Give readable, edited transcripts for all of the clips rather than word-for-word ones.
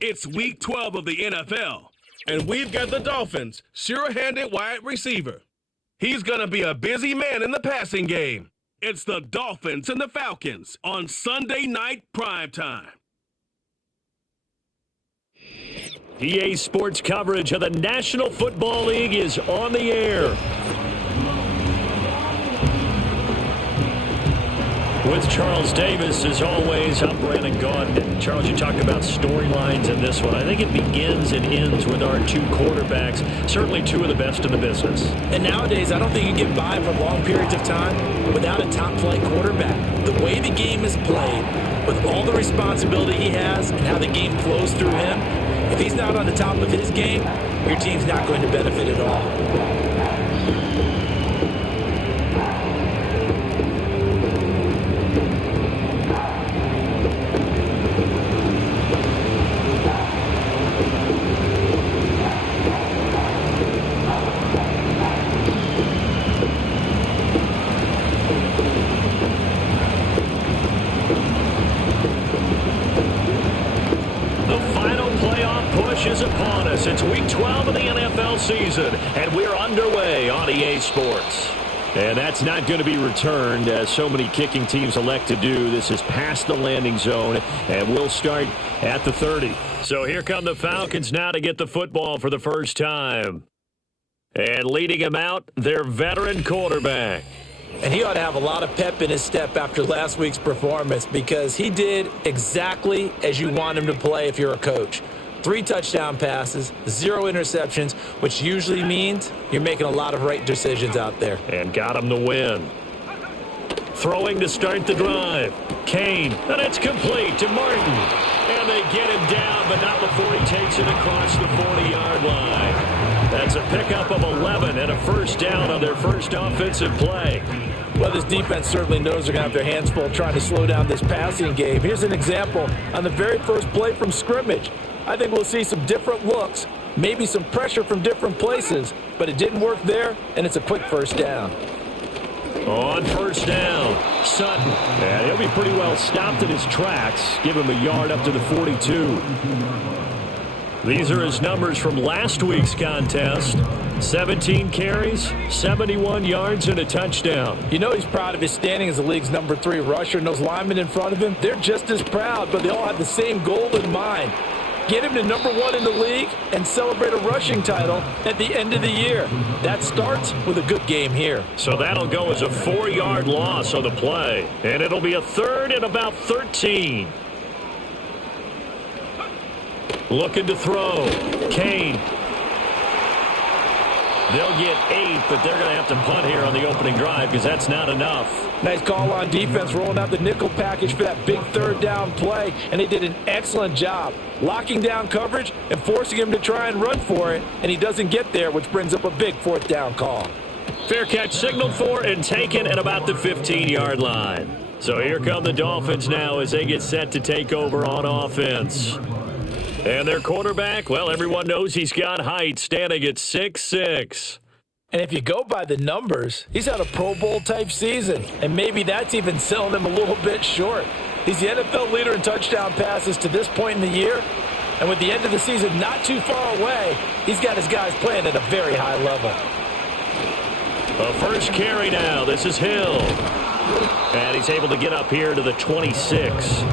It's Week 12 of the NFL, and we've got the Dolphins' sure-handed wide receiver. He's going to be a busy man in the passing game. It's the Dolphins and the Falcons on Sunday Night Primetime. EA Sports coverage of the National Football League is on the air. With Charles Davis, as always, I'm Brandon Gaudin. Charles, you talked about storylines in this one. I think it begins and ends with our two quarterbacks, certainly two of the best in the business. And nowadays, I don't think you can get by for long periods of time without a top-flight quarterback. The way the game is played, with all the responsibility he has and how the game flows through him, if he's not on the top of his game, your team's not going to benefit at all. Is upon us. It's week 12 of the NFL season, and we're underway on EA Sports. And that's not going to be returned, as so many kicking teams elect to do. This is past the landing zone, and we'll start at the 30. So here come the Falcons now to get the football for the first time. And leading them out, their veteran quarterback. And he ought to have a lot of pep in his step after last week's performance, because he did exactly as you want him to play if you're a coach. 3 touchdown passes, 0 interceptions, which usually means you're making a lot of right decisions out there. And got him the win. Throwing to start the drive. Kane, and it's complete to Martin. And they get him down, but not before he takes it across the 40-yard line. That's a pickup of 11 and a first down on their first offensive play. Well, this defense certainly knows they're going to have their hands full trying to slow down this passing game. Here's an example on the very first play from scrimmage. I think we'll see some different looks, maybe some pressure from different places, but it didn't work there, and it's a quick first down. On first down, Sutton. Yeah, he'll be pretty well stopped in his tracks. Give him a yard up to the 42. These are his numbers from last week's contest. 17 carries, 71 yards, and a touchdown. You know he's proud of his standing as the league's number 3 rusher, and those linemen in front of him, they're just as proud, but they all have the same goal in mind. Get him to number 1 in the league and celebrate a rushing title at the end of the year. That starts with a good game here. So that'll go as a 4-yard loss on the play. And it'll be a third and about 13. Looking to throw. Kane. They'll get 8, but they're going to have to punt here on the opening drive because that's not enough. Nice call on defense, rolling out the nickel package for that big third down play, and they did an excellent job locking down coverage and forcing him to try and run for it, and he doesn't get there, which brings up a big 4th down call. Fair catch signaled for and taken at about the 15-yard line. So here come the Dolphins now as they get set to take over on offense. And their quarterback, well, everyone knows he's got height, standing at 6'6". And if you go by the numbers, he's had a Pro Bowl-type season, and maybe that's even selling him a little bit short. He's the NFL leader in touchdown passes to this point in the year, and with the end of the season not too far away, he's got his guys playing at a very high level. A first carry now. This is Hill. And he's able to get up here to the 26.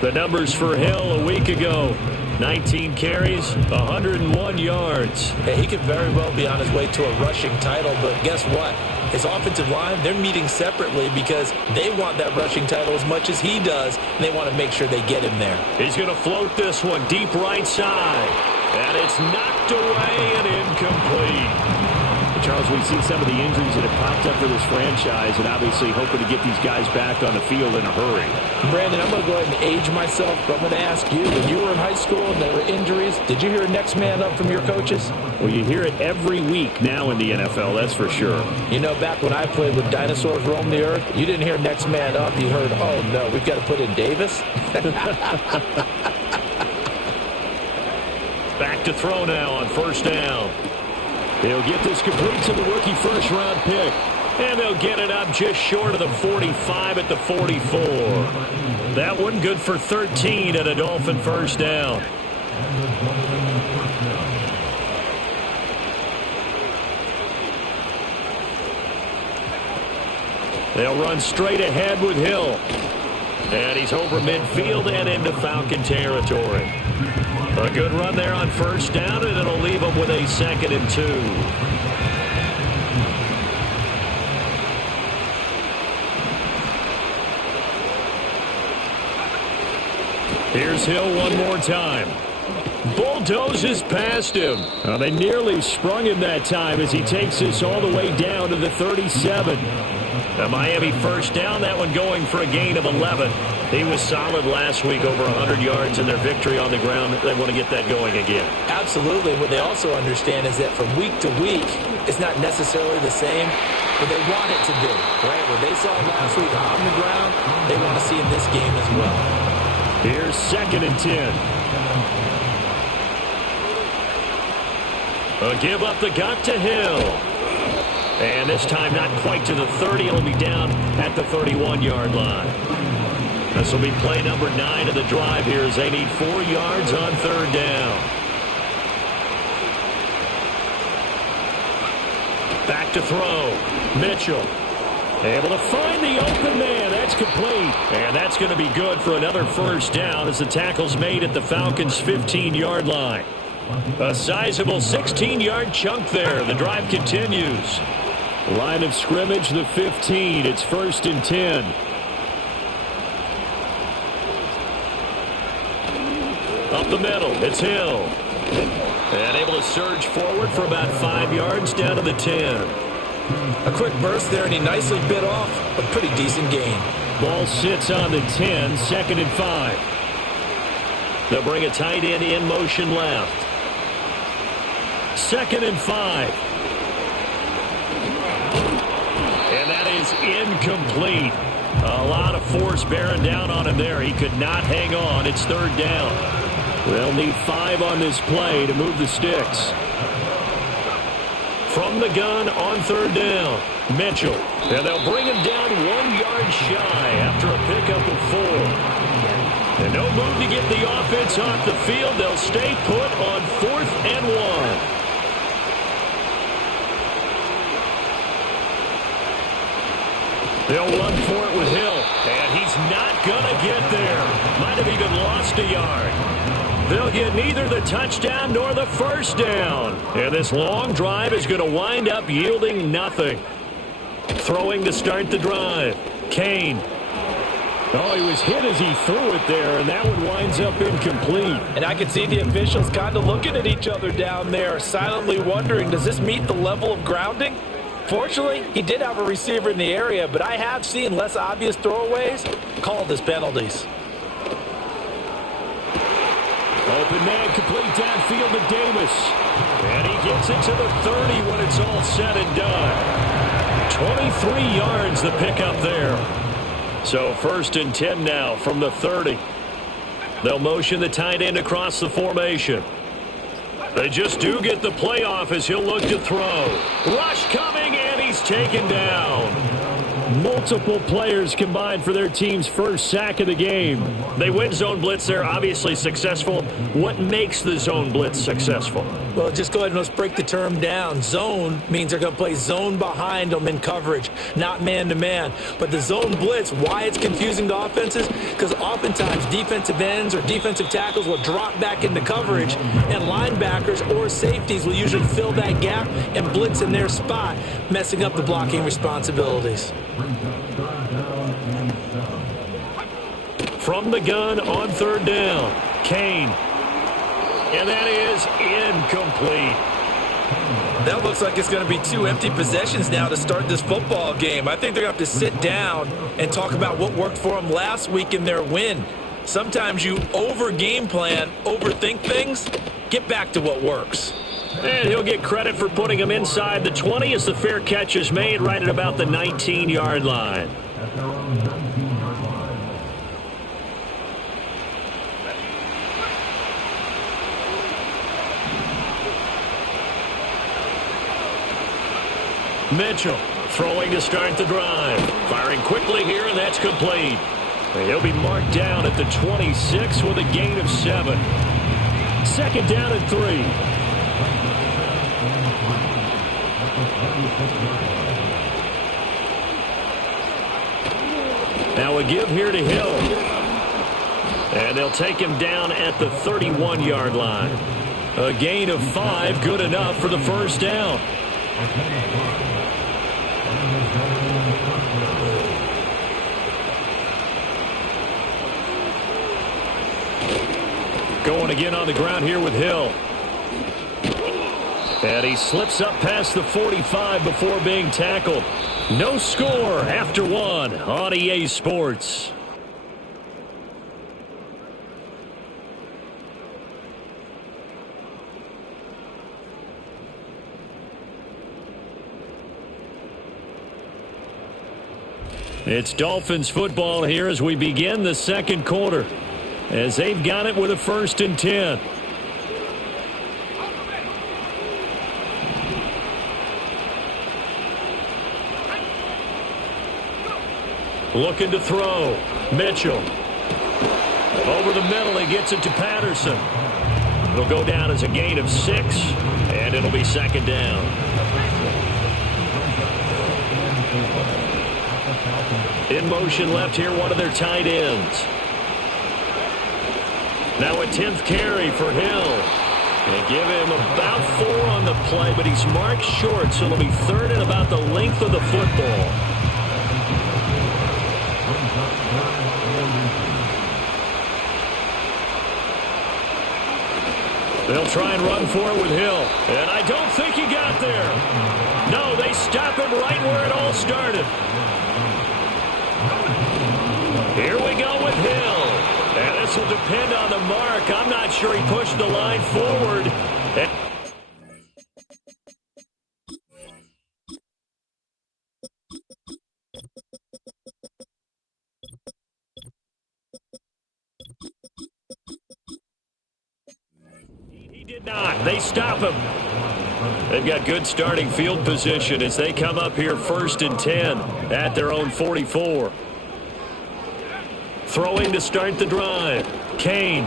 The numbers for Hill a week ago. 19 carries, 101 yards. Yeah, he could very well be on his way to a rushing title, but guess what? His offensive line, they're meeting separately because they want that rushing title as much as he does, and they want to make sure they get him there. He's going to float this one deep right side. And it's knocked away and incomplete. Charles, we've seen some of the injuries that have popped up for this franchise, and obviously hoping to get these guys back on the field in a hurry. Brandon, I'm going to go ahead and age myself, but I'm going to ask you, when you were in high school and there were injuries, did you hear next man up from your coaches? Well, you hear it every week now in the NFL, that's for sure. You know, back when I played with dinosaurs roam the earth, you didn't hear next man up. You heard, oh, no, we've got to put in Davis. Back to throw now on first down. He'll get this complete to the rookie first-round pick. And they'll get it up just short of the 45 at the 44. That one good for 13 and a Dolphin first down. They'll run straight ahead with Hill. And he's over midfield and into Falcon territory. A good run there on first down, and it'll leave them with a 2nd and 2. Here's Hill one more time. Bulldozes past him. They nearly sprung him that time as he takes this all the way down to the 37. The Miami first down, that one going for a gain of 11. He was solid last week, over 100 yards in their victory on the ground. They want to get that going again. Absolutely. What they also understand is that from week to week, it's not necessarily the same, but they want it to be, right? What they saw last week on the ground, they want to see in this game as well. Here's 2nd and 10. A give up the gut to Hill. And this time not quite to the 30. It'll be down at the 31-yard line. This will be play number 9 of the drive here as they need 4 yards on 3rd down. Back to throw. Mitchell. Able to find the open man. That's complete. And that's going to be good for another first down as the tackle's made at the Falcons' 15-yard line. A sizable 16-yard chunk there. The drive continues. Line of scrimmage, the 15. It's 1st and 10. Up the middle, it's Hill. And able to surge forward for about 5 yards down to the 10. A quick burst there, and he nicely bit off a pretty decent gain. Ball sits on the 10, 2nd and 5. They'll bring a tight end in motion left. 2nd and 5. And that is incomplete. A lot of force bearing down on him there. He could not hang on. It's 3rd down. They'll need 5 on this play to move the sticks. From the gun on 3rd down, Mitchell. And they'll bring him down 1 yard shy after a pickup of 4. And no move to get the offense off the field. They'll stay put on 4th and 1. They'll run for it with Hill, and he's not going to get there. Might have even lost a yard. They'll get neither the touchdown nor the first down. And this long drive is going to wind up yielding nothing. Throwing to start the drive. Kane. Oh, he was hit as he threw it there, and that one winds up incomplete. And I can see the officials kind of looking at each other down there, silently wondering, does this meet the level of grounding? Fortunately, he did have a receiver in the area, but I have seen less obvious throwaways called as penalties. Open man, complete downfield to Davis. And he gets it to the 30 when it's all said and done. 23 yards the pickup there. So 1st and 10 now from the 30. They'll motion the tight end across the formation. They just do get the play off as he'll look to throw. Rush coming, and he's taken down. Multiple players combined for their team's first sack of the game. They win zone blitz. They're obviously successful. What makes the zone blitz successful? Well, just go ahead and let's break the term down. Zone means they're going to play zone behind them in coverage, not man-to-man. But the zone blitz, why it's confusing to offenses? Because oftentimes defensive ends or defensive tackles will drop back into coverage, and linebackers or safeties will usually fill that gap and blitz in their spot, messing up the blocking responsibilities. From the gun on 3rd down, Kane. And that is incomplete. That looks like it's going to be 2 empty possessions now to start this football game. I think they're going to have to sit down and talk about what worked for them last week in their win. Sometimes you over-game plan, overthink things, get back to what works. And he'll get credit for putting him inside the 20 as the fair catch is made right at about the 19-yard line. Mitchell Throwing to start the drive. Firing quickly here, and that's complete. He'll be marked down at the 26 with a gain of 7. Second down and 3. Now a give here to Hill. And they'll take him down at the 31-yard line. A gain of 5, good enough for the first down. Going again on the ground here with Hill. And he slips up past the 45 before being tackled. No score after 1 on EA Sports. It's Dolphins football here as we begin the second quarter, as they've got it with a 1st and 10. Looking to throw. Mitchell. Over the middle, he gets it to Patterson. It'll go down as a gain of 6, and it'll be second down. In motion left here, one of their tight ends. Now a 10th carry for Hill. They give him about 4 on the play, but he's marked short, so it'll be 3rd and about the length of the football. They'll try and run for it with Hill. And I don't think he got there. No, they stop him right where it all started. Here we go with Hill. And this will depend on the mark. I'm not sure he pushed the line forward. He did not. They stop him. They've got good starting field position as they come up here 1st and 10 at their own 44. Throwing to start the drive. Kane.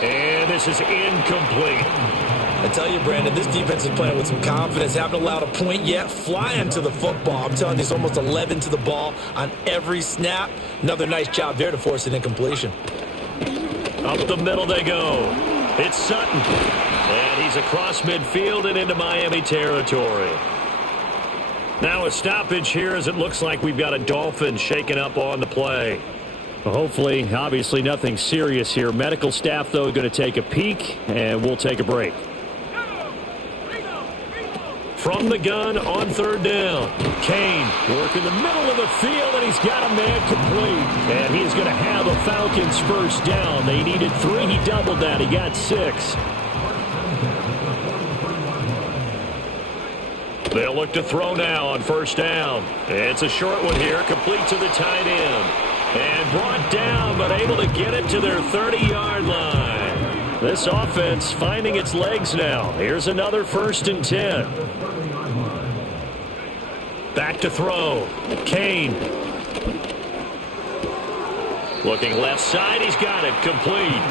And this is incomplete. I tell you, Brandon, this defense is playing with some confidence. Haven't allowed a point yet. Flying to the football. I'm telling you, it's almost 11 to the ball on every snap. Another nice job there to force an incompletion. Up the middle they go. It's Sutton. And he's across midfield and into Miami territory. Now a stoppage here as it looks like we've got a Dolphin shaken up on the play. Well, hopefully, obviously nothing serious here. Medical staff, though, going to take a peek, and we'll take a break. From the gun on 3rd down. Kane working the middle of the field, and he's got a man complete. And he's going to have a Falcons first down. They needed 3. He doubled that. He got 6. They'll look to throw now on 1st down. It's a short one here, complete to the tight end. And brought down, but able to get it to their 30-yard line. This offense finding its legs now. Here's another 1st and 10. Back to throw. Kane. Looking left side, he's got it, complete.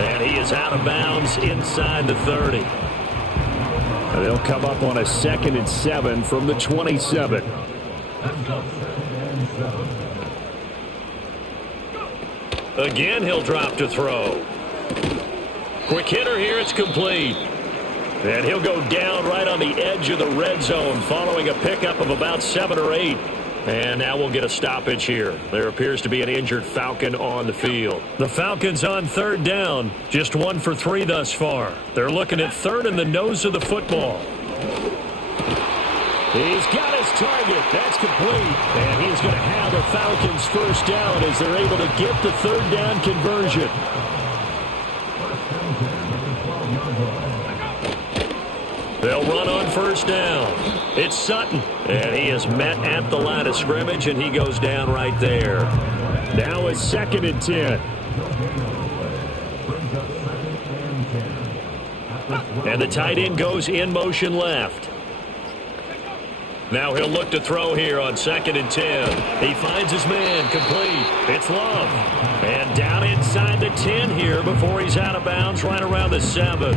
And he is out of bounds inside the 30. They'll come up on a 2nd and 7 from the 27. Again, he'll drop to throw. Quick hitter here, it's complete. And he'll go down right on the edge of the red zone following a pickup of about 7 or 8. And now we'll get a stoppage here. There appears to be an injured Falcon on the field. The Falcons on 3rd down. Just 1 for 3 thus far. They're looking at 3rd in the nose of the football. He's got his target. That's complete. And he's going to have the Falcons first down as they're able to get the 3rd down conversion. They'll run on 1st down. It's Sutton. And he is met at the line of scrimmage, and he goes down right there. Now it's 2nd and 10. And the tight end goes in motion left. Now he'll look to throw here on 2nd and 10. He finds his man, complete. It's Love. And down inside the 10 here before he's out of bounds, right around the 7.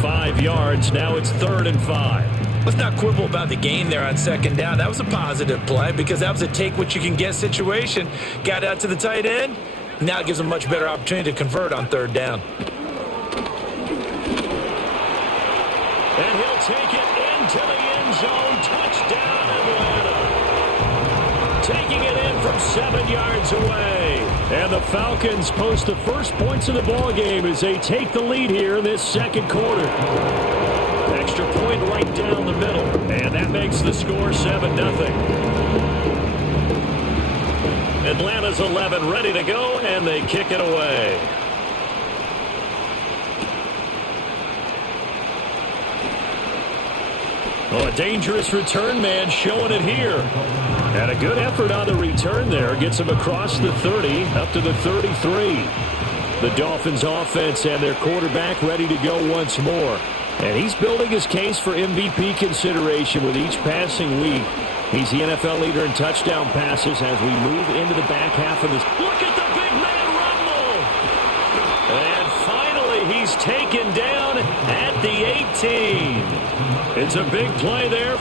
5 yards. Now it's 3rd and 5. Let's not quibble about the gain there on 2nd down. That was a positive play because that was a take-what-you-can-get situation. Got out to the tight end. Now it gives him a much better opportunity to convert on 3rd down. And he'll take it into the end zone. Touchdown, Atlanta. Taking it in from 7 yards away. And the Falcons post the first points of the ball game as they take the lead here in this 2nd quarter. Extra point right down the middle. And that makes the score 7-0. Atlanta's 11 ready to go, and they kick it away. Oh, a dangerous return man showing it here. And a good effort on the return there. Gets him across the 30, up to the 33. The Dolphins offense and their quarterback ready to go once more. And he's building his case for MVP consideration with each passing week. He's the NFL leader in touchdown passes as we move into the back half of this. Look at the big man rumble! And finally, he's taken down at the 18. It's a big play there.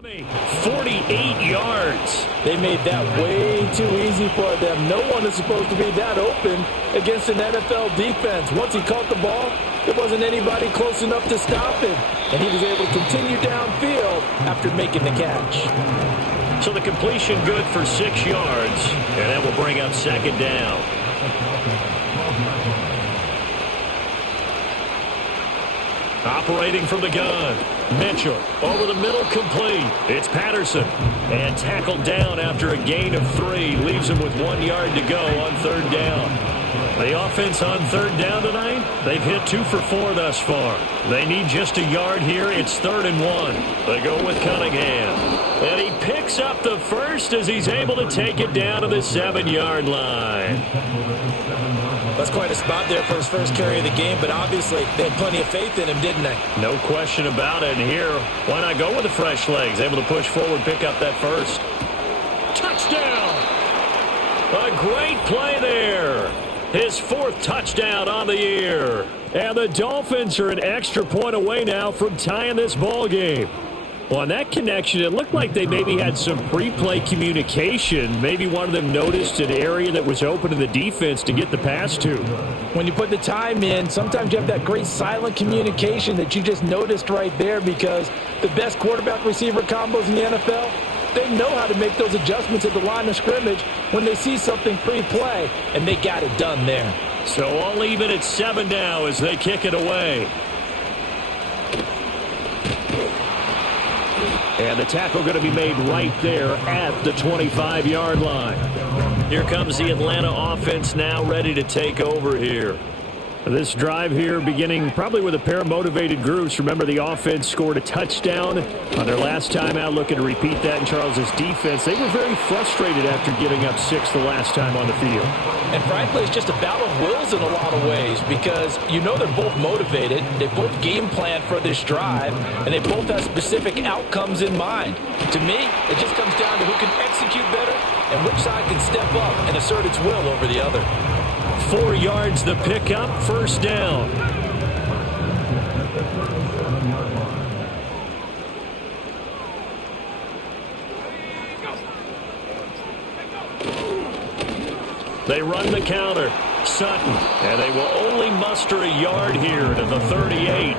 Miami, 48 yards. They made that way too easy for them. No one is supposed to be that open against an NFL defense. Once he caught the ball, there wasn't anybody close enough to stop him. And he was able to continue downfield after making the catch. So the completion good for 6 yards. And that will bring up 2nd down. Operating from the gun. Mitchell over the middle, complete. It's Patterson. And tackled down after a gain of 3. Leaves him with 1 yard to go on 3rd down. The offense on 3rd down tonight, they've hit 2 for 4 thus far. They need just a yard here. It's 3rd and 1. They go with Cunningham. And he picks up the first as he's able to take it down to the 7-yard line. That's quite a spot there for his first carry of the game, but obviously they had plenty of faith in him, didn't they? No question about it. And here, why not go with the fresh legs? Able to push forward, pick up that first. Touchdown! A great play there. His 4th touchdown on the year. And the Dolphins are an extra point away now from tying this ball game. Well, on that connection, it looked like they maybe had some pre-play communication. Maybe one of them noticed an area that was open in the defense to get the pass to. When you put the time in, sometimes you have that great silent communication that you just noticed right there, because the best quarterback-receiver combos in the NFL, they know how to make those adjustments at the line of scrimmage when they see something pre-play, and they got it done there. So all even at 7 now as they kick it away. And the tackle going to be made right there at the 25-yard line. Here comes the Atlanta offense now ready to take over here. This drive here beginning probably with a pair of motivated groups. Remember, the offense scored a touchdown on their last time out. Looking to repeat that in Charles's defense. They were very frustrated after giving up 6 the last time on the field. And frankly, it's just a battle of wills in a lot of ways, because you know they're both motivated. They both game plan for this drive, and they both have specific outcomes in mind. To me, it just comes down to who can execute better and which side can step up and assert its will over the other. 4 yards the pickup, 1st down. They run the counter. Sutton, and they will only muster a yard here to the 38.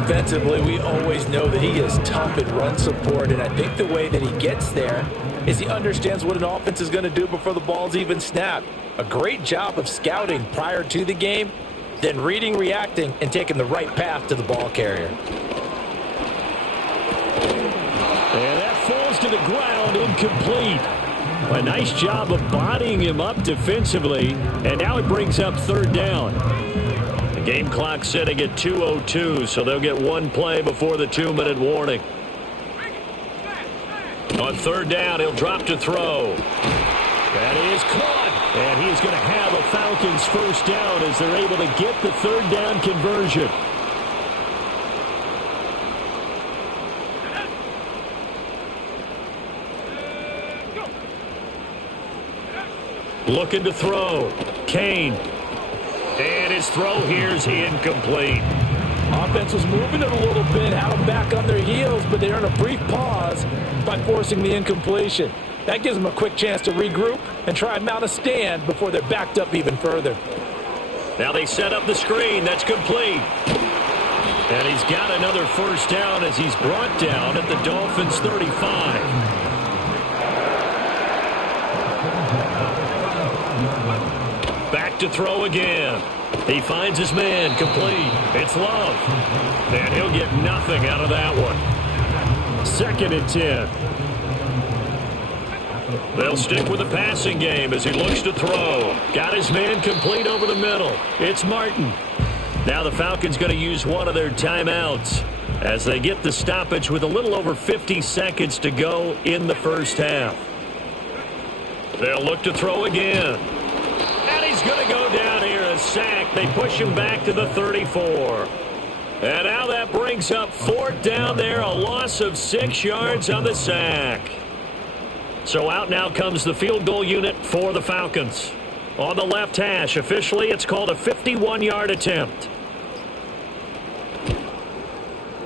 Defensively, we always know that he is tough at run support, and I think the way that he gets there is he understands what an offense is going to do before the ball's even snapped. A great job of scouting prior to the game, then reading, reacting, and taking the right path to the ball carrier. And that falls to the ground, incomplete. A nice job of bodying him up defensively, and now it brings up 3rd down. The game clock sitting at 2:02, so they'll get 1 play before the 2-minute warning. On 3rd down, he'll drop to throw. That is caught. And he is going to have a Falcons first down as they're able to get the third down conversion. Looking to throw. Kane. And his throw here is incomplete. Offense was moving it a little bit, had them back on their heels, but they earned a brief pause by forcing the incompletion. That gives them a quick chance to regroup and try and mount a stand before they're backed up even further. Now they set up the screen. That's complete. And he's got another first down as he's brought down at the Dolphins' 35. Back to throw again. He finds his man, complete. It's Love. And he'll get nothing out of that one. 2nd and 10. They'll stick with the passing game as he looks to throw. Got his man complete over the middle. It's Martin. Now the Falcons going to use one of their timeouts as they get the stoppage with a little over 50 seconds to go in the first half. They'll look to throw again. And he's going to go down here, a sack. They push him back to the 34. And now that brings up 4th down there, a loss of 6 yards on the sack. So out now comes the field goal unit for the Falcons. On the left hash, officially it's called a 51-yard attempt.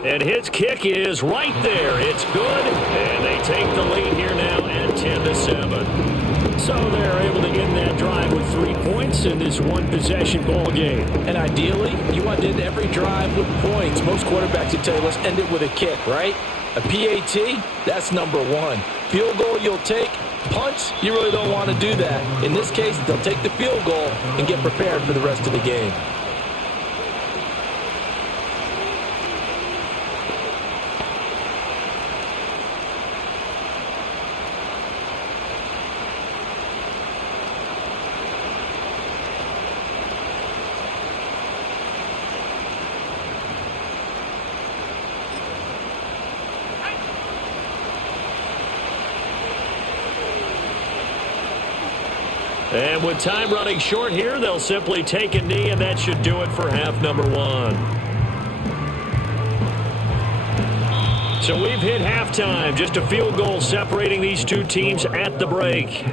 And his kick is right there. It's good. And they take the lead here now at 10-7. So they're able to end that drive with 3 points in this one-possession ball game. And ideally, you want to end every drive with points. Most quarterbacks would tell you, let's end it with a kick, right? A PAT, that's number 1. Field goal you'll take. Punts, you really don't want to do that. In this case, they'll take the field goal and get prepared for the rest of the game. And with time running short here, they'll simply take a knee, and that should do it for half number 1. So we've hit halftime. Just a field goal separating these two teams at the break.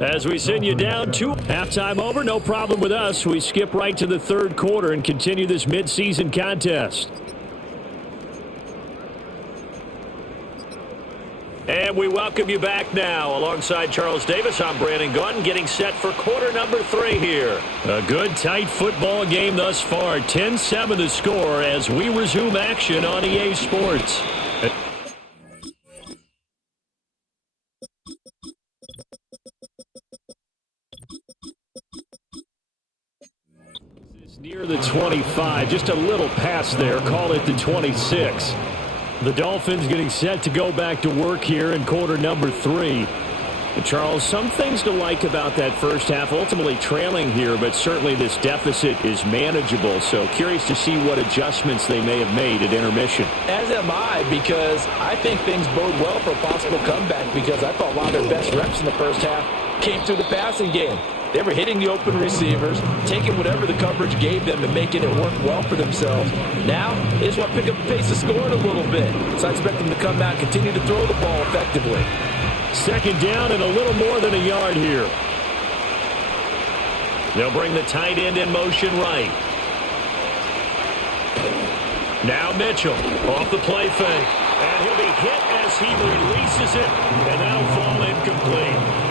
As we send you down to halftime over, no problem with us. We skip right to the 3rd quarter and continue this midseason contest. And we welcome you back now. Alongside Charles Davis, I'm Brandon Gautin, getting set for quarter number 3 here. A good, tight football game thus far. 10-7 the score as we resume action on EA Sports. It's near the 25, just a little pass there. Call it the 26. The Dolphins getting set to go back to work here in quarter number 3. And Charles, some things to like about that first half. Ultimately trailing here, but certainly this deficit is manageable. So curious to see what adjustments they may have made at intermission. As am I, because I think things bode well for a possible comeback, because I thought a lot of their best reps in the first half came through the passing game. They were hitting the open receivers, taking whatever the coverage gave them and making it work well for themselves. Now, they just want to pick up the pace of scoring a little bit. So I expect them to come out and continue to throw the ball effectively. 2nd down and a little more than a yard here. They'll bring the tight end in motion right. Now Mitchell off the play fake. And he'll be hit as he releases it. And that'll fall incomplete.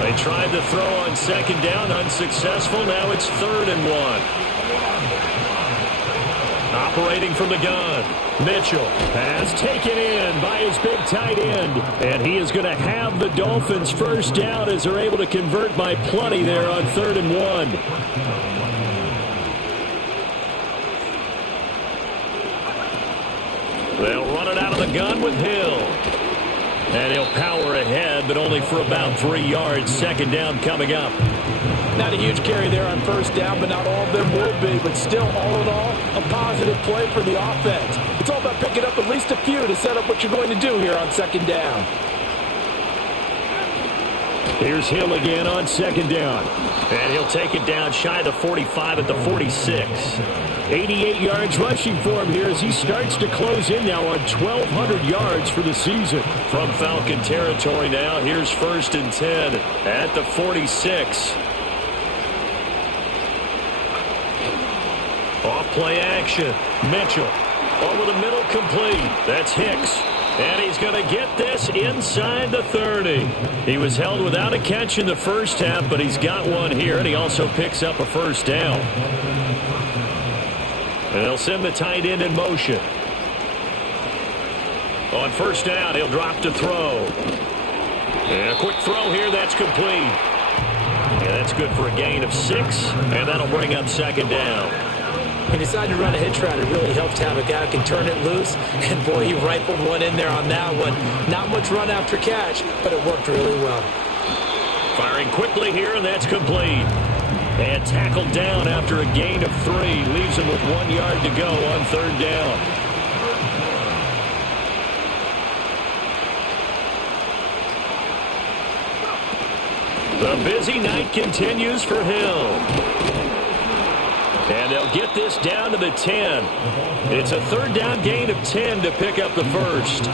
They tried to throw on 2nd down, unsuccessful. Now it's 3rd and 1. Operating from the gun. Mitchell has taken in by his big tight end. And he is going to have the Dolphins first down as they're able to convert by plenty there on 3rd and 1. They'll run it out of the gun with Hill. And he'll power ahead, but only for about 3 yards. 2nd down coming up. Not a huge carry there on first down, but not all of them will be. But still, all in all, a positive play for the offense. It's all about picking up at least a few to set up what you're going to do here on 2nd down. Here's Hill again on second down. And he'll take it down shy of the 45 at the 46. 88 yards rushing for him here as he starts to close in now on 1,200 yards for the season. From Falcon territory now, here's 1st and 10 at the 46. Off play action. Mitchell over the middle, complete. That's Hicks. And he's going to get this inside the 30. He was held without a catch in the first half, but he's got one here, and he also picks up a first down. And they'll send the tight end in motion. On first down, he'll drop to throw. And a quick throw here, that's complete. And that's good for a gain of 6, and that'll bring up second down. He decided to run a hitch route. It really helps to have a guy who can turn it loose. And, boy, he rifled one in there on that one. Not much run after catch, but it worked really well. Firing quickly here, and that's complete. And tackled down after a gain of 3. Leaves him with 1 yard to go on third down. The busy night continues for Hill. And they'll get this down to the 10. It's a third down gain of 10 to pick up the first.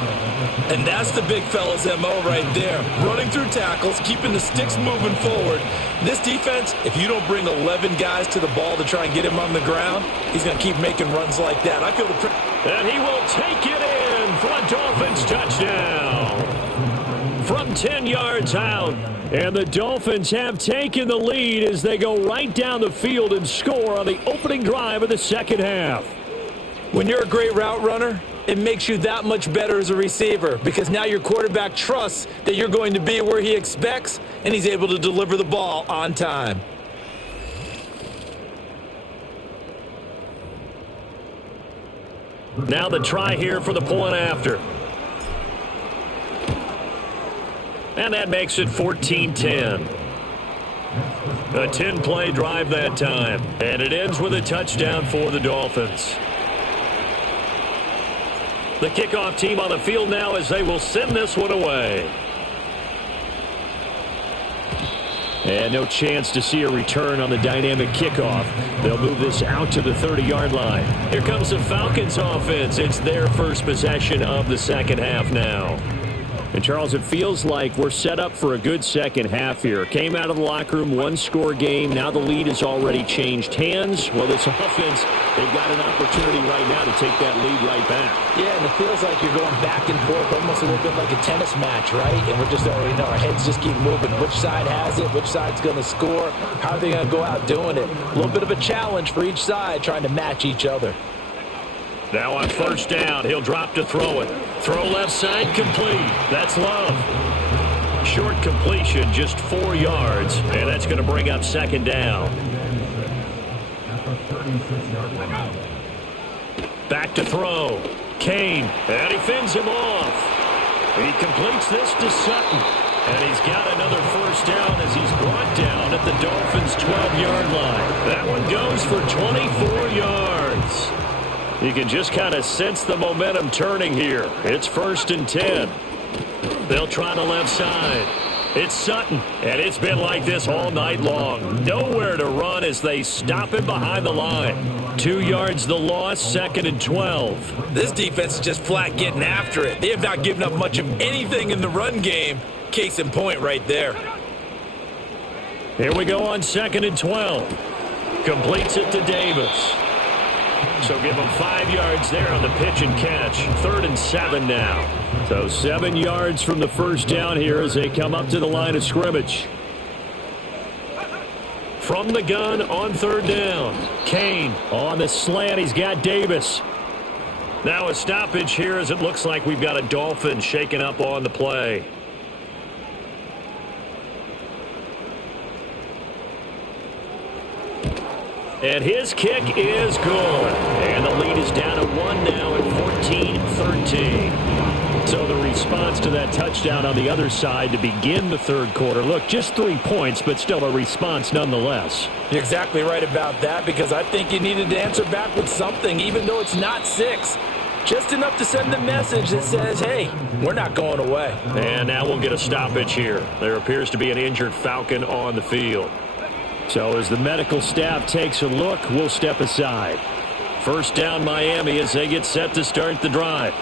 And that's the big fella's MO right there. Running through tackles, keeping the sticks moving forward. This defense, if you don't bring 11 guys to the ball to try and get him on the ground, he's going to keep making runs like that. I feel the... And he will take it in for a Dolphins touchdown. From 10 yards out. And the Dolphins have taken the lead as they go right down the field and score on the opening drive of the second half. When you're a great route runner, it makes you that much better as a receiver because now your quarterback trusts that you're going to be where he expects, and he's able to deliver the ball on time. Now the try here for the point after. And that makes it 14-10. A 10-play drive that time. And it ends with a touchdown for the Dolphins. The kickoff team on the field now as they will send this one away. And no chance to see a return on the dynamic kickoff. They'll move this out to the 30-yard line. Here comes the Falcons offense. It's their first possession of the second half now. And, Charles, it feels like we're set up for a good second half here. Came out of the locker room, one-score game. Now the lead has already changed hands. Well, this offense, they've got an opportunity right now to take that lead right back. Yeah, and it feels like you're going back and forth, almost a little bit like a tennis match, right? And we're just already know our heads just keep moving. Which side has it? Which side's going to score? How are they going to go out doing it? A little bit of a challenge for each side, trying to match each other. Now on first down, he'll drop to throw it. Throw left side, complete. That's Love. Short completion, just 4 yards, and that's going to bring up second down. Back to throw. Kane, and he fends him off. He completes this to Sutton, and he's got another first down as he's brought down at the Dolphins' 12-yard line. That one goes for 24 yards. You can just kind of sense the momentum turning here. It's 1st and 10. They'll try the left side. It's Sutton, and it's been like this all night long. Nowhere to run as they stop him behind the line. 2 yards the loss, 2nd and 12. This defense is just flat getting after it. They have not given up much of anything in the run game. Case in point right there. Here we go on 2nd and 12. Completes it to Davis. So give him 5 yards there on the pitch and catch. 3rd and 7 now. So 7 yards from the first down here as they come up to the line of scrimmage. From the gun on 3rd down. Kane on the slant. He's got Davis. Now a stoppage here as it looks like we've got a Dolphin shaken up on the play. And his kick is good. And the lead is down to 1 now at 14-13. So the response to that touchdown on the other side to begin the third quarter. Look, just 3 points, but still a response nonetheless. You're exactly right about that because I think you needed to answer back with something, even though it's not 6. Just enough to send the message that says, hey, we're not going away. And now we'll get a stoppage here. There appears to be an injured Falcon on the field. So as the medical staff takes a look, we'll step aside. First down Miami as they get set to start the drive.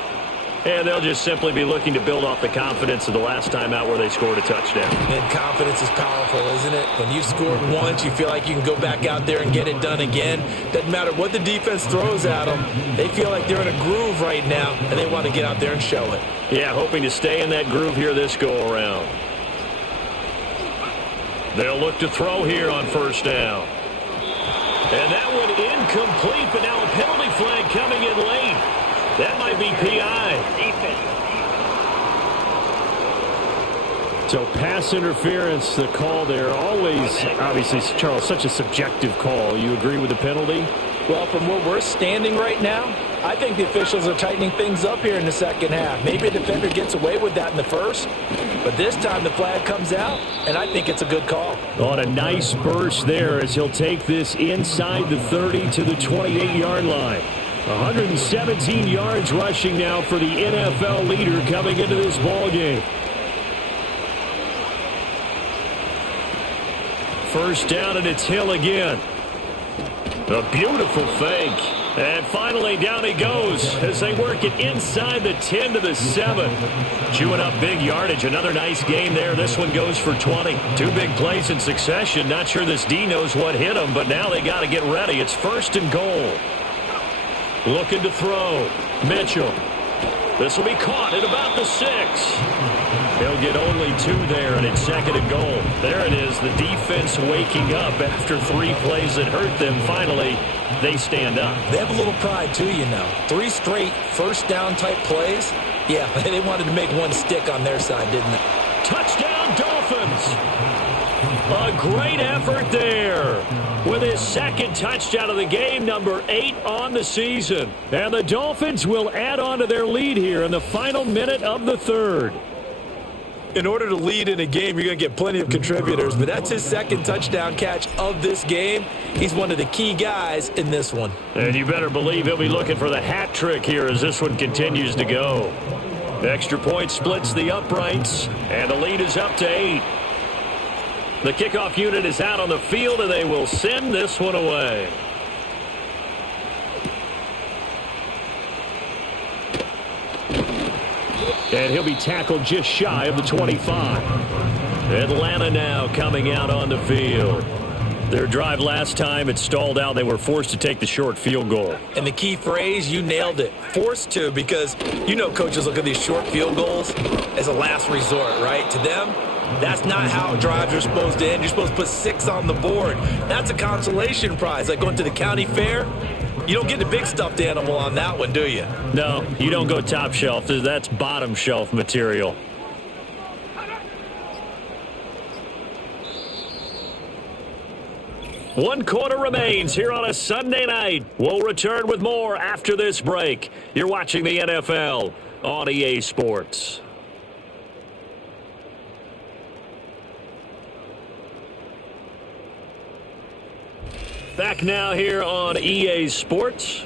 And they'll just simply be looking to build off the confidence of the last time out where they scored a touchdown. And confidence is powerful, isn't it? When you've scored once, you feel like you can go back out there and get it done again. Doesn't matter what the defense throws at them. They feel like they're in a groove right now, and they want to get out there and show it. Yeah, hoping to stay in that groove here this go-around. They'll look to throw here on first down. And that one incomplete, but now a penalty flag coming in late. That might be PI. So pass interference, the call there. Always, obviously, Charles, such a subjective call. You agree with the penalty? Well, from where we're standing right now, I think the officials are tightening things up here in the second half. Maybe a defender gets away with that in the first, but this time the flag comes out, and I think it's a good call. On a nice burst there as he'll take this inside the 30 to the 28-yard line. 117 yards rushing now for the NFL leader coming into this ballgame. First down, and it's Hill again. A beautiful fake. And finally, down he goes as they work it inside the 10 to the 7. Chewing up big yardage. Another nice game there. This one goes for 20. Two big plays in succession. Not sure this D knows what hit him, but now they got to get ready. It's first and goal. Looking to throw. Mitchell. This will be caught at about the 6. He'll get only 2 there, and it's second and goal. There it is, the defense waking up after 3 plays that hurt them. Finally, they stand up. They have a little pride, too, you know. 3 straight first-down-type plays. Yeah, they wanted to make one stick on their side, didn't they? Touchdown, Dolphins! A great effort there with his second touchdown of the game, number 8 on the season. And the Dolphins will add on to their lead here in the final minute of the third. In order to lead in a game, you're going to get plenty of contributors, but that's his second touchdown catch of this game. He's one of the key guys in this one. And you better believe he'll be looking for the hat trick here as this one continues to go. The extra point splits the uprights, and the lead is up to 8. The kickoff unit is out on the field, and they will send this one away. And he'll be tackled just shy of the 25. Atlanta now coming out on the field. Their drive last time, it stalled out. They were forced to take the short field goal. And the key phrase, you nailed it. Forced to, because you know coaches look at these short field goals as a last resort, right? To them, that's not how drives are supposed to end. You're supposed to put 6 on the board. That's a consolation prize. Like going to the county fair, you don't get the big stuffed animal on that one, do you? No, you don't go top shelf. That's bottom shelf material. One quarter remains here on a Sunday night. We'll return with more after this break. You're watching the NFL on EA Sports. Back now here on EA Sports.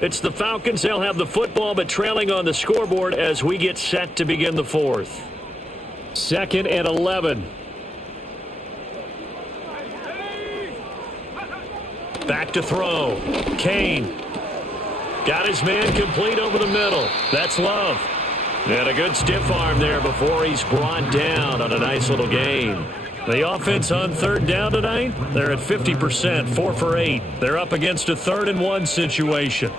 It's the Falcons. They'll have the football, but trailing on the scoreboard as we get set to begin the fourth. 2nd and 11. Back to throw. Kane. Got his man complete over the middle. That's Love. And a good stiff arm there before he's brought down on a nice little gain. The offense on third down tonight, they're at 50%, 4 for 8. They're up against a 3rd and 1 situation.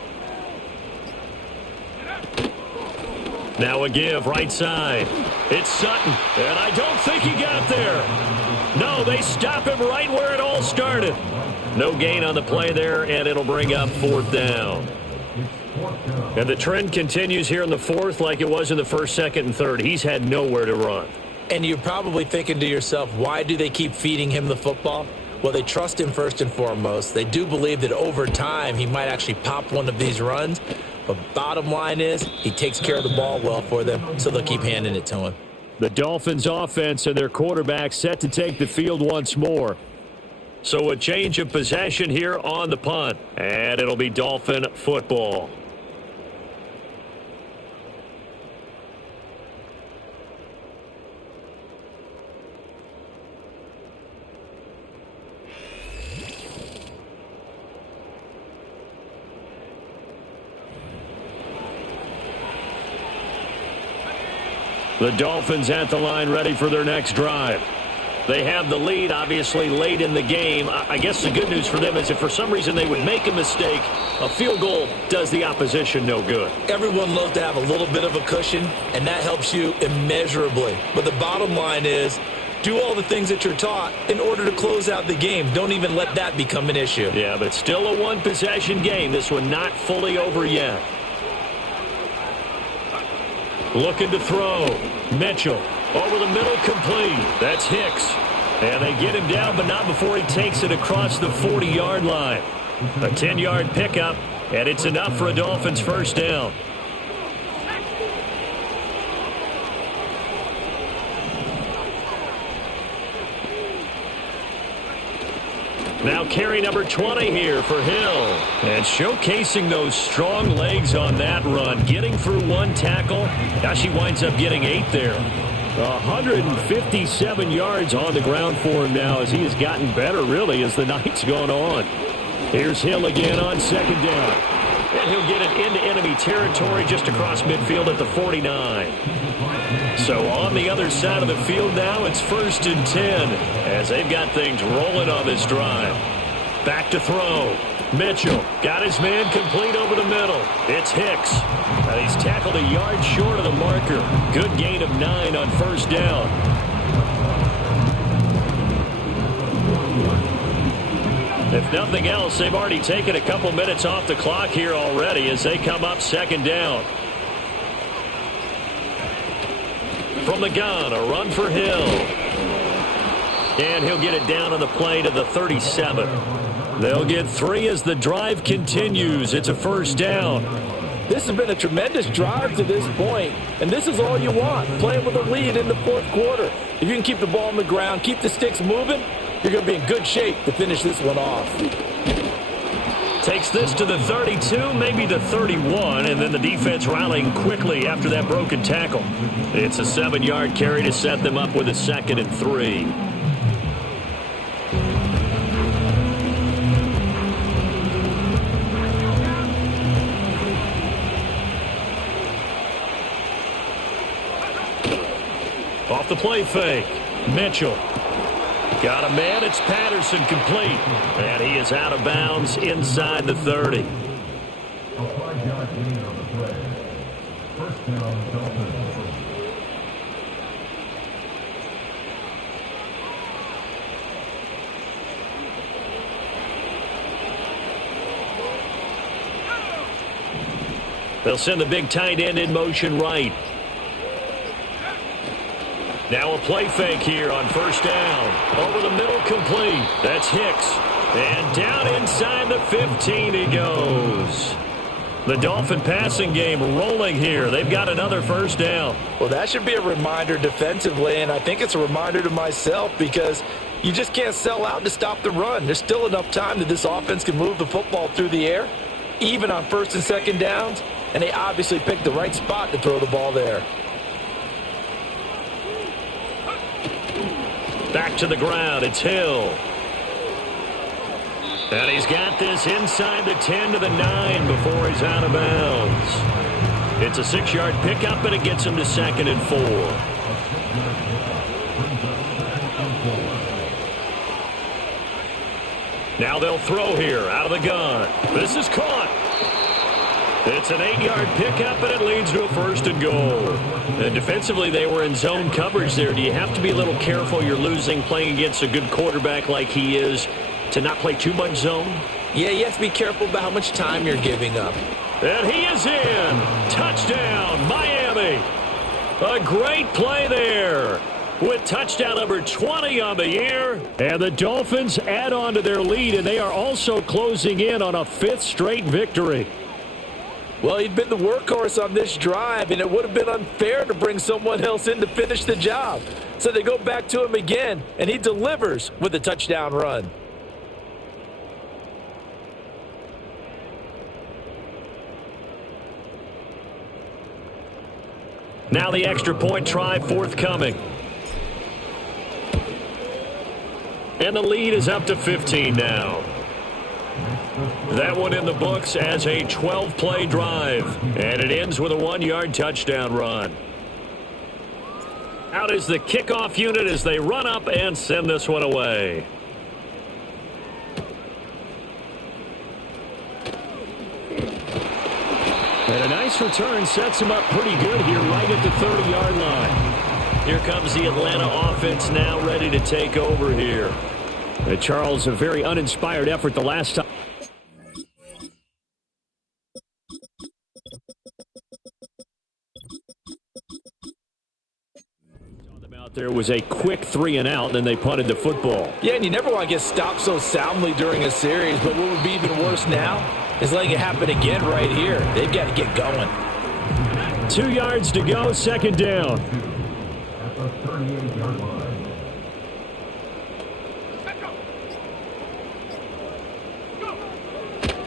Now a give, right side. It's Sutton, and I don't think he got there. No, they stop him right where it all started. No gain on the play there, and it'll bring up 4th down. And the trend continues here in the 4th like it was in the 1st, 2nd, and 3rd. He's had nowhere to run. And you're probably thinking to yourself, why do they keep feeding him the football? Well, they trust him first and foremost. They do believe that over time he might actually pop one of these runs. But bottom line is he takes care of the ball well for them, so they'll keep handing it to him. The Dolphins offense and their quarterback set to take the field once more. So a change of possession here on the punt. And it'll be Dolphin football. The Dolphins at the line ready for their next drive. They have the lead, obviously, late in the game. I guess the good news for them is if for some reason they would make a mistake, a field goal does the opposition no good. Everyone loves to have a little bit of a cushion, and that helps you immeasurably. But the bottom line is, do all the things that you're taught in order to close out the game. Don't even let that become an issue. Yeah, but still a one-possession game. This one not fully over yet. Looking to throw. Mitchell. Over the middle, complete. That's Hicks. And they get him down, but not before he takes it across the 40-yard line. A 10-yard pickup, and it's enough for a Dolphins first down. Now carry number 20 here for Hill. And showcasing those strong legs on that run. Getting through one tackle. Now she winds up getting 8 there. 157 yards on the ground for him now as he has gotten better, really, as the night's gone on. Here's Hill again on second down. And he'll get it into enemy territory just across midfield at the 49. So on the other side of the field now, it's 1st and 10 as they've got things rolling on this drive. Back to throw. Mitchell got his man complete over the middle. It's Hicks. He's tackled a yard short of the marker. Good gain of 9 on first down. If nothing else, they've already taken a couple minutes off the clock here already as they come up second down. From the gun, a run for Hill. And he'll get it down on the play to the 37. They'll get 3 as the drive continues. It's a first down. This has been a tremendous drive to this point, and this is all you want, playing with a lead in the fourth quarter. If you can keep the ball on the ground, keep the sticks moving, you're going to be in good shape to finish this one off. Takes this to the 32, maybe the 31, and then the defense rallying quickly after that broken tackle. It's a 7-yard carry to set them up with a 2nd and 3. Off the play fake. Mitchell. Got a man. It's Patterson complete. And he is out of bounds inside the 30. They'll send the big tight end in motion right. Now a play fake here on first down. Over the middle, complete. That's Hicks. And down inside the 15 he goes. The Dolphin passing game rolling here. They've got another first down. Well, that should be a reminder defensively, and I think it's a reminder to myself because you just can't sell out to stop the run. There's still enough time that this offense can move the football through the air, even on 1st and 2nd downs, and they obviously picked the right spot to throw the ball there. Back to the ground. It's Hill. And he's got this inside the 10 to the 9 before he's out of bounds. It's a 6-yard pickup, and it gets him to 2nd and 4. Now they'll throw here out of the gun. This is caught. It's an 8-yard pickup, and it leads to a 1st and goal. And defensively, they were in zone coverage there. Do you have to be a little careful? You're losing playing against a good quarterback like he is to not play too much zone? Yeah, you have to be careful about how much time you're giving up. And he is in. Touchdown, Miami. A great play there with touchdown number 20 on the year. And the Dolphins add on to their lead, and they are also closing in on a 5th straight victory. Well, he'd been the workhorse on this drive, and it would have been unfair to bring someone else in to finish the job. So they go back to him again, and he delivers with a touchdown run. Now the extra point try forthcoming. And the lead is up to 15 now. That one in the books as a 12-play drive. And it ends with a 1-yard touchdown run. Out is the kickoff unit as they run up and send this one away. And a nice return sets him up pretty good here right at the 30-yard line. Here comes the Atlanta offense now ready to take over here. Charles, a very uninspired effort the last time. There was a quick 3-and-out, then they punted the football. Yeah, and you never want to get stopped so soundly during a series, but what would be even worse now is letting it happen again right here. They've got to get going. 2 yards to go, second down.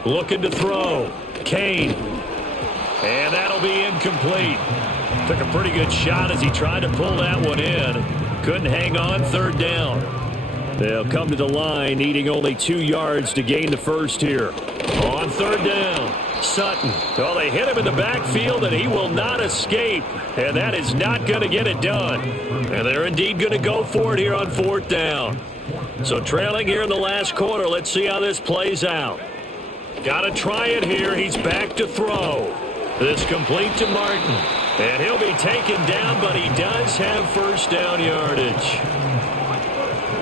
Looking to throw. Kane. And that'll be incomplete. Took a pretty good shot as he tried to pull that one in. Couldn't hang on, third down. They'll come to the line, needing only 2 yards to gain the first here. On third down, Sutton. Well, they hit him in the backfield, and he will not escape. And that is not going to get it done. And they're indeed going to go for it here on fourth down. So trailing here in the last quarter, let's see how this plays out. Got to try it here. He's back to throw. This complete to Martin. And he'll be taken down, but he does have first down yardage.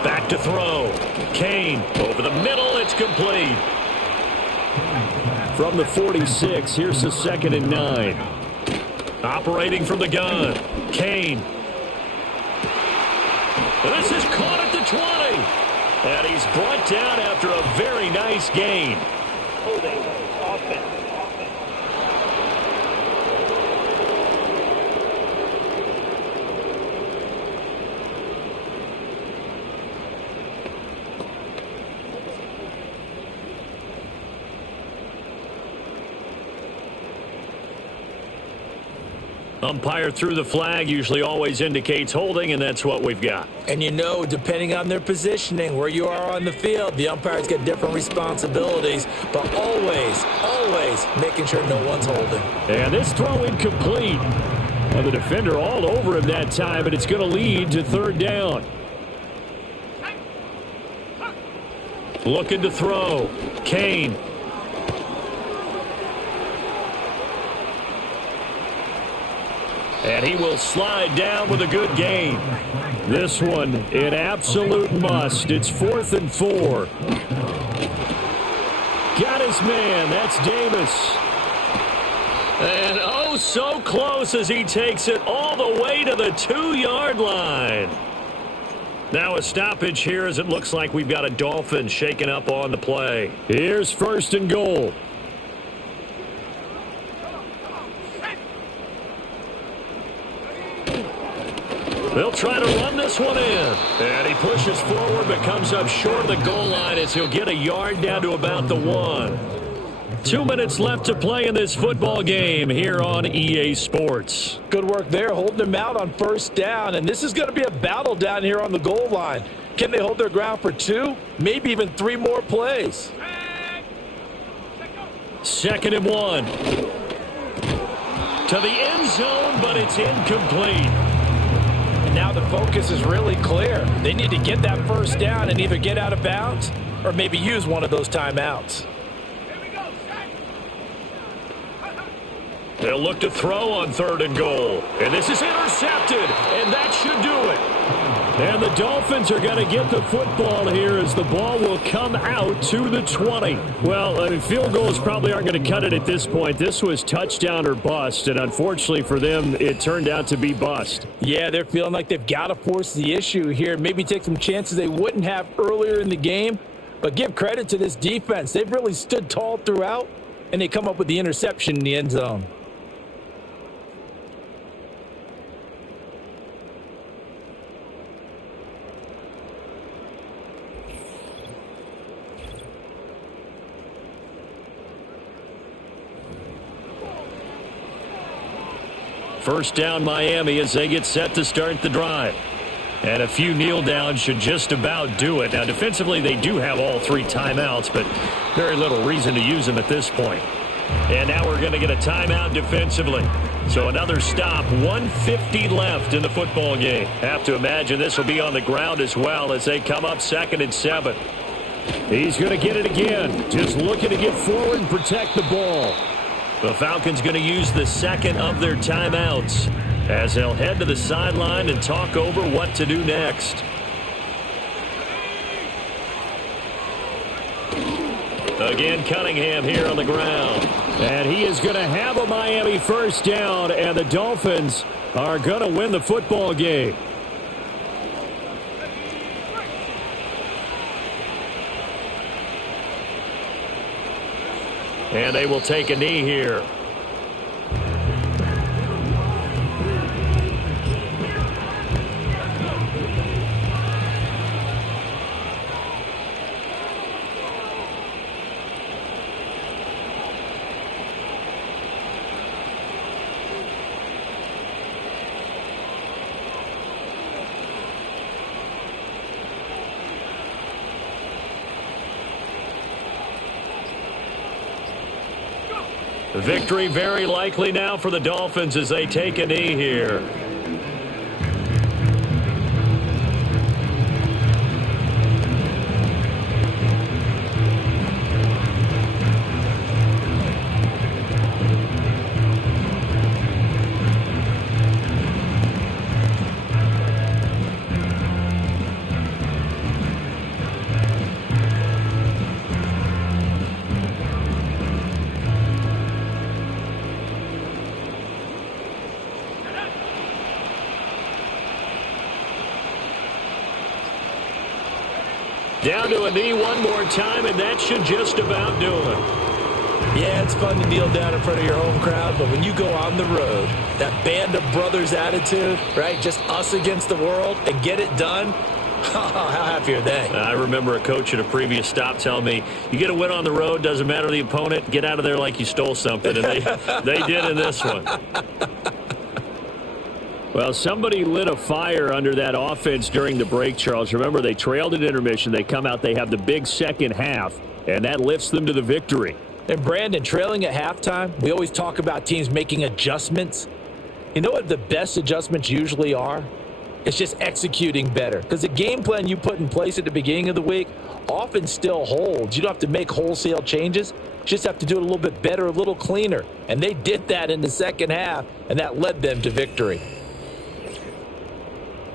Back to throw. Kane over the middle. It's complete. From the 46, here's the 2nd and 9. Operating from the gun. Kane. This is caught at the 20. And he's brought down after a very nice gain. Holding offense. Umpire threw the flag, usually always indicates holding, and that's what we've got. And you know, depending on their positioning, where you are on the field, the umpires get different responsibilities, but always making sure no one's holding. And this throw incomplete. And the defender all over him that time, but it's going to lead to third down. Looking to throw. Kane. And he will slide down with a good gain. This one, an absolute must. It's 4th and 4. Got his man. That's Davis. And oh, so close as he takes it all the way to the 2-yard line. Now a stoppage here as it looks like we've got a Dolphin shaking up on the play. Here's 1st and goal. They'll try to run this one in. And he pushes forward but comes up short of the goal line as he'll get a yard down to about the 1. 2 minutes left to play in this football game here on EA Sports. Good work there, holding them out on first down. And this is going to be a battle down here on the goal line. Can they hold their ground for 2, maybe even 3 more plays? 2nd and 1. To the end zone, but it's incomplete. Now the focus is really clear. They need to get that first down and either get out of bounds or maybe use one of those timeouts. They'll look to throw on 3rd and goal. And this is intercepted, and that should do it. And the Dolphins are going to get the football here as the ball will come out to the 20. Well, I mean, field goals probably aren't going to cut it at this point. This was touchdown or bust, and unfortunately for them, it turned out to be bust. Yeah, they're feeling like they've got to force the issue here. Maybe take some chances they wouldn't have earlier in the game. But give credit to this defense. They've really stood tall throughout, and they come up with the interception in the end zone. First down Miami as they get set to start the drive. And a few kneel downs should just about do it. Now defensively they do have all 3 timeouts, but very little reason to use them at this point. And now we're going to get a timeout defensively. So another stop, 1:50 left in the football game. Have to imagine this will be on the ground as well as they come up 2nd and 7. He's going to get it again. Just looking to get forward and protect the ball. The Falcons going to use the second of their timeouts as they'll head to the sideline and talk over what to do next. Again, Cunningham here on the ground. And he is going to have a Miami first down, and the Dolphins are going to win the football game. And they will take a knee here. Victory very likely now for the Dolphins as they take a knee here. Down to a knee one more time, and that should just about do it. Yeah, it's fun to kneel down in front of your home crowd, but when you go on the road, that band of brothers attitude, right, just us against the world, and get it done, how happy are they? I remember a coach at a previous stop telling me, you get a win on the road, doesn't matter the opponent, get out of there like you stole something, and they did in this one. Well, somebody lit a fire under that offense during the break, Charles. Remember, they trailed at intermission. They come out, they have the big second half, and that lifts them to the victory. And Brandon, trailing at halftime, we always talk about teams making adjustments. You know what the best adjustments usually are? It's just executing better. Because the game plan you put in place at the beginning of the week often still holds. You don't have to make wholesale changes. You just have to do it a little bit better, a little cleaner. And they did that in the second half, and that led them to victory.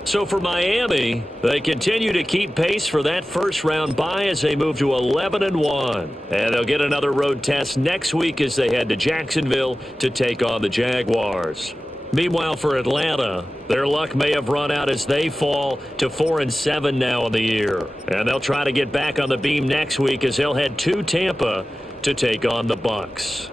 So for Miami, they continue to keep pace for that first-round bye as they move to 11-1. And they'll get another road test next week as they head to Jacksonville to take on the Jaguars. Meanwhile, for Atlanta, their luck may have run out as they fall to 4-7 now in the year. And they'll try to get back on the beam next week as they'll head to Tampa to take on the Bucs.